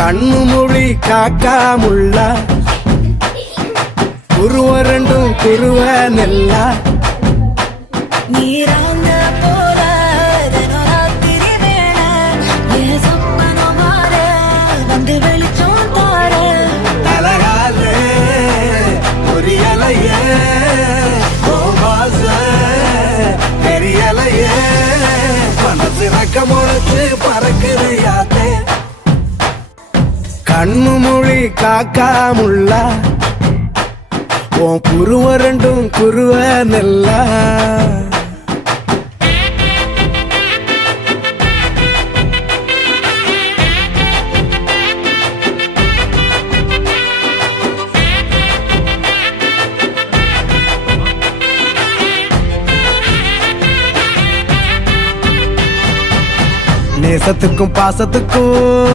கண்ணு மொழி காக்காமுள்ள குருவ ரெண்டும் குருவ நெல்லா நீராங்க போல ராத்திரி வேளை என் சொப்பனம் மாற வந்து வெளிச்சம் தார அழகால புரியலைய வாச தெரியலைய மனசு ரக்க முளைச்சு பறக்குறையாத்தே கண்ணு மொழி காக்காமுள்ள உன் குருவ ரெண்டும் குருவ நெல்லா நேசத்துக்கும் பாசத்துக்கும்